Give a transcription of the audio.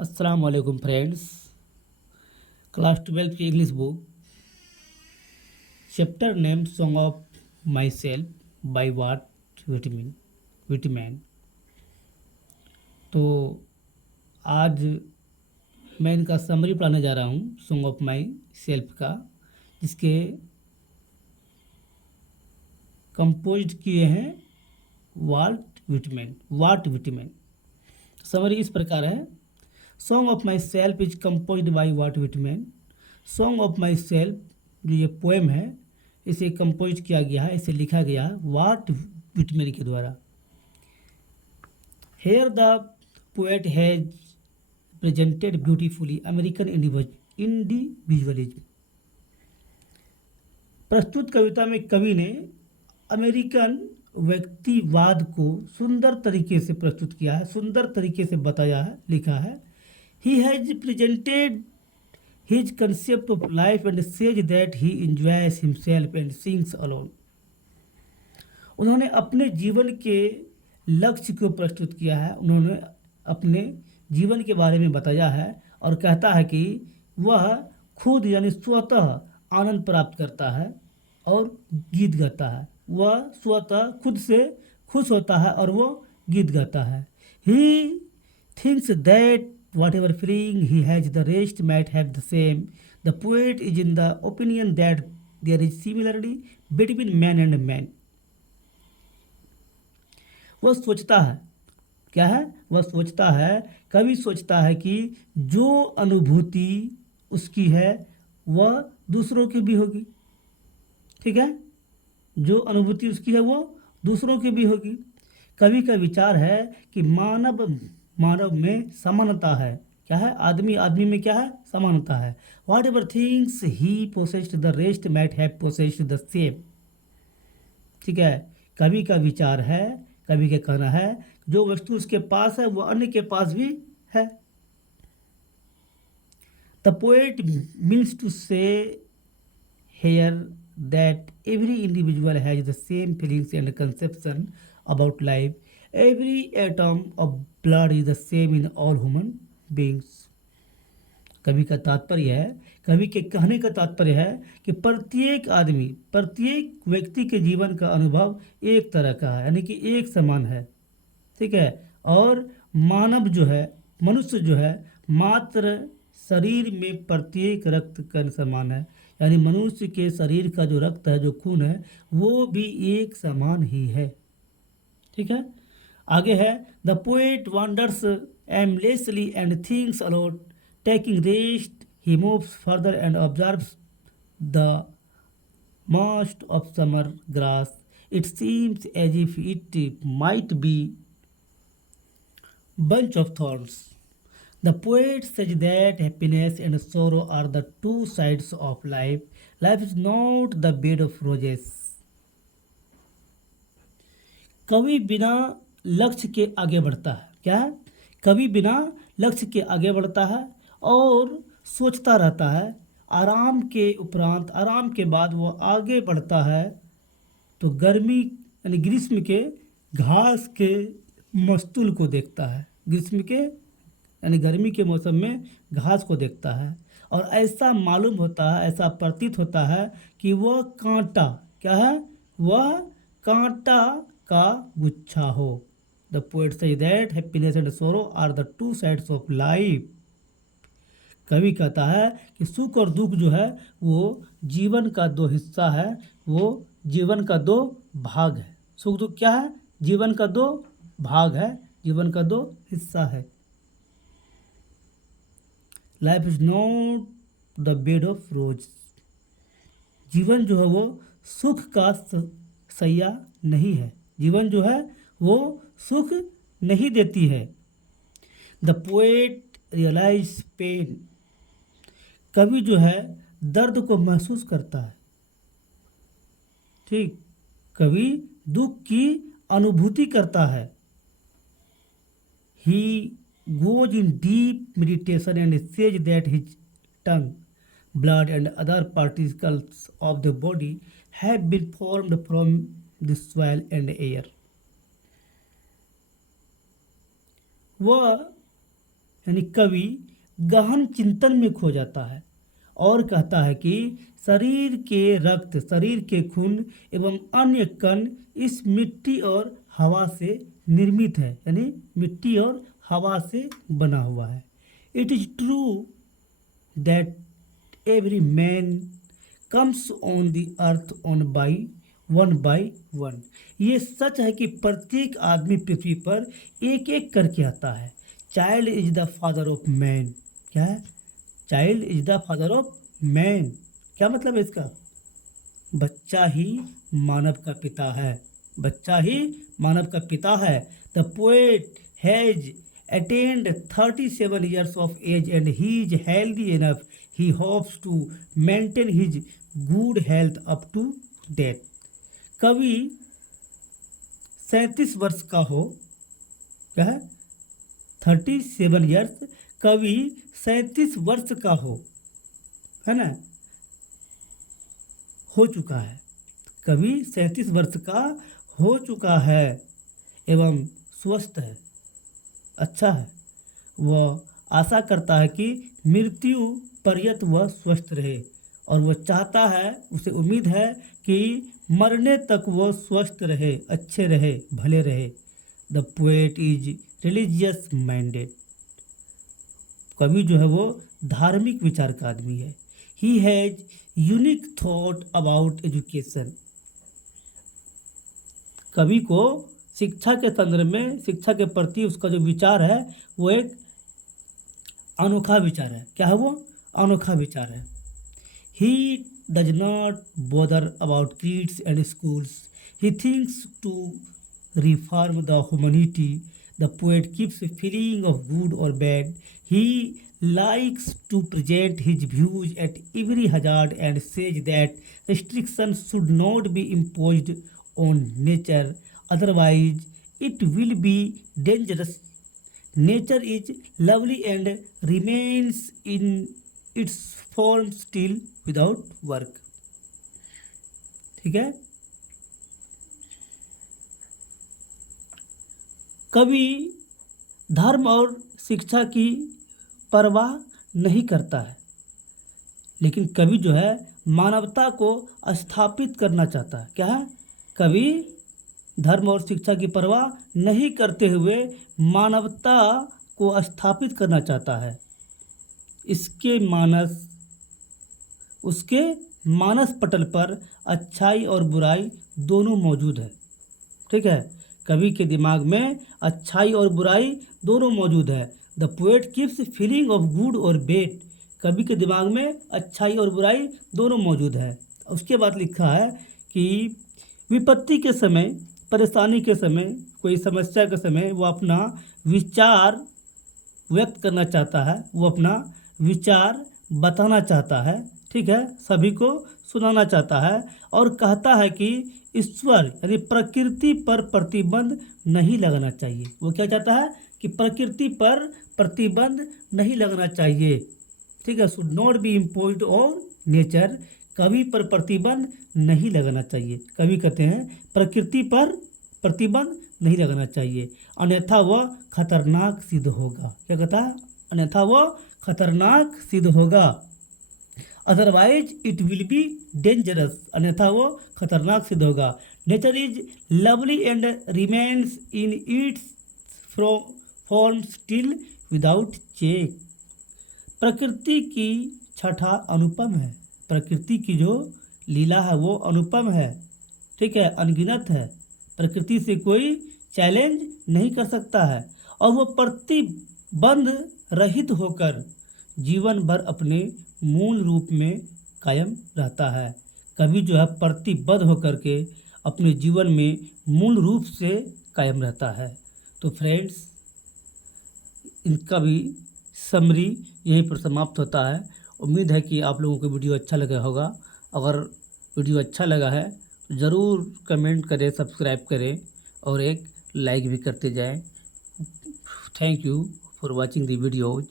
अस्सलाम वालेकुम friends. Class 12 की English book chapter name song of my self by what Whitman. तो आज मैं इनका समरी पढ़ाने जा रहा हूँ सॉन्ग ऑफ माई सेल्फ का, जिसके कंपोज किए हैं वाट विटमैन। समरी इस प्रकार है। Song of my self is composed by what Whitman. Song of my self जो ये पोएम है, इसे कंपोज किया गया है, इसे लिखा गया है वाट विटमैन के द्वारा। Here the poet has presented beautifully American individualism. प्रस्तुत कविता में कवि ने अमेरिकन व्यक्तिवाद को सुंदर तरीके से प्रस्तुत किया है, सुंदर तरीके से बताया है, लिखा है। He has presented his concept of life and says that he enjoys himself and sings alone। उन्होंने अपने जीवन के लक्ष्य को प्रस्तुत किया है, उन्होंने अपने जीवन के बारे में बताया है और कहता है कि वह खुद यानी स्वतः आनंद प्राप्त करता है और गीत गाता है। वह स्वतः खुद से खुश होता है और वो गीत गाता है। He thinks that whatever feeling he has, the rest might have the same। The poet is in the opinion that there is similarity between man and man। वह सोचता है, क्या है? वह सोचता है, कवि सोचता है कि जो अनुभूति उसकी है वह दूसरों की भी होगी। ठीक है, जो अनुभूति उसकी है वो दूसरों की भी होगी। कवि का विचार है कि मानव में समानता है। क्या है? आदमी में क्या है? समानता है। Whatever things he possessed the rest mat have possessed the same. ठीक है, कवि का विचार है, कवि का कहना है जो वस्तु उसके पास है वो अन्य के पास भी है। The poet means to say here that every individual has the same feelings and conception about life. Every atom of blood is the same in all human beings. कवि का तात्पर्य है, कवि के कहने का तात्पर्य है कि प्रत्येक आदमी, प्रत्येक व्यक्ति के जीवन का अनुभव एक तरह का है, यानी कि एक समान है। ठीक है, और मानव जो है, मनुष्य जो है, मात्र शरीर में प्रत्येक रक्त कण समान है, यानी मनुष्य के शरीर का जो रक्त है, जो खून है, वो भी एक समान ही है। ठीक है, आगे है the poet wonders aimlessly and thinks a lot. Taking rest he moves further and observes the must of summer grass. It seems as if it might be bunch of thorns। The poet says that happiness and sorrow are the two sides of life। Life is not the bed of roses। कवि बिना लक्ष्य के आगे बढ़ता है। क्या है? कवि बिना लक्ष्य के आगे बढ़ता है और सोचता रहता है। आराम के उपरांत, आराम के बाद वो आगे बढ़ता है तो गर्मी यानी ग्रीष्म के घास के मस्तूल को देखता है। ग्रीष्म के यानी गर्मी के मौसम में घास को देखता है और ऐसा मालूम होता है, ऐसा प्रतीत होता है कि वह कांटा, क्या है? वह कांटा का गुच्छा हो। The poet says that happiness and sorrow are the two sides of life. कवि कहता है कि सुख और दुख जो है वो जीवन का दो हिस्सा है, वो जीवन का दो भाग है। सुख दुख क्या है? जीवन का दो भाग है, जीवन का दो हिस्सा है। Life is not the bed of रोज। जीवन जो है वो सुख का सैया नहीं है। जीवन जो है वो सुख नहीं देती है। The poet realise pain. कवि जो है दर्द को महसूस करता है। ठीक, कवि दुख की अनुभूति करता है। He goes in deep meditation and says that his tongue, blood and other particles of the body have been formed from the soil and air। वह यानी कवि गहन चिंतन में खो जाता है और कहता है कि शरीर के रक्त, शरीर के खून एवं अन्य कण इस मिट्टी और हवा से निर्मित है, यानी मिट्टी और हवा से बना हुआ है। It is true that every man comes on the earth on by one. ये सच है कि प्रत्येक आदमी पृथ्वी पर एक एक करके आता है। Child is the father of man. क्या है? Child is the father of man. क्या मतलब है इसका? बच्चा ही मानव का पिता है। बच्चा ही मानव का पिता है। The poet has attained 37 years of age and he is healthy enough. He hopes to maintain his good health up to death. कवि 37 वर्ष का हो। क्या है? 37 ईयर्स। कवि 37 वर्ष का हो, है ना, हो चुका है। कवि 37 वर्ष का हो चुका है एवं स्वस्थ है, अच्छा है। वह आशा करता है कि मृत्यु पर्यंत वह स्वस्थ रहे और वह चाहता है, उसे उम्मीद है कि मरने तक वह स्वस्थ रहे, अच्छे रहे, भले रहे। The poet is religious minded. कवि जो है वो धार्मिक विचार का आदमी है। He has unique thought about education. कवि को शिक्षा के संदर्भ में, शिक्षा के प्रति उसका जो विचार है वो एक अनोखा विचार है। क्या है वो? अनोखा विचार है। He does not bother about kids and schools. He thinks to reform the humanity. The poet keeps feeling of good और bad. He likes to present his views at every hazard and says that restrictions should not be imposed on nature, otherwise it will be dangerous. Nature is lovely and remains in its form still without work. ठीक है। कवि धर्म और शिक्षा की परवाह नहीं करता है, लेकिन कवि जो है मानवता को स्थापित करना चाहता है। क्या है? कवि धर्म और शिक्षा की परवाह नहीं करते हुए मानवता को स्थापित करना चाहता है। उसके मानस पटल पर अच्छाई और बुराई दोनों मौजूद है। ठीक है। कवि के दिमाग में अच्छाई और बुराई दोनों मौजूद है। The poet keeps feeling of good और बैड। कवि के दिमाग में अच्छाई और बुराई दोनों मौजूद है। उसके बाद लिखा है कि विपत्ति के समय, परेशानी के समय, कोई समस्या के समय वो अपना विचार व्यक्त करना चाहता है, वो अपना विचार बताना चाहता है। ठीक है। सभी को सुनाना चाहता है और कहता है कि ईश्वर यानी प्रकृति पर प्रतिबंध नहीं लगाना चाहिए। वो क्या चाहता है? कि प्रकृति पर प्रतिबंध नहीं लगना चाहिए। ठीक है। Should not be imposed on nature. कवि पर प्रतिबंध नहीं लगाना चाहिए। कवि कहते हैं प्रकृति पर प्रतिबंध नहीं लगाना चाहिए, अन्यथा वह खतरनाक सिद्ध होगा। क्या कहता है? अन्यथा वह खतरनाक सिद्ध होगा। Otherwise it will be dangerous. अन्यथा वो खतरनाक सिद्ध होगा। Nature is lovely and remains in its form still without check. प्रकृति की छठा अनुपम है। प्रकृति की जो लीला है वो अनुपम है। ठीक है, अनगिनत है। प्रकृति से कोई चैलेंज नहीं कर सकता है और वो प्रतिबंध रहित होकर जीवन भर अपने मूल रूप में कायम रहता है। कवि जो है प्रतिबद्ध होकर के अपने जीवन में मूल रूप से कायम रहता है। तो फ्रेंड्स, इनका भी समरी यहीं पर समाप्त होता है। उम्मीद है कि आप लोगों को वीडियो अच्छा लगा होगा। अगर वीडियो अच्छा लगा है तो ज़रूर कमेंट करें, सब्सक्राइब करें और एक लाइक भी करते जाएं। Thank you for watching the videos.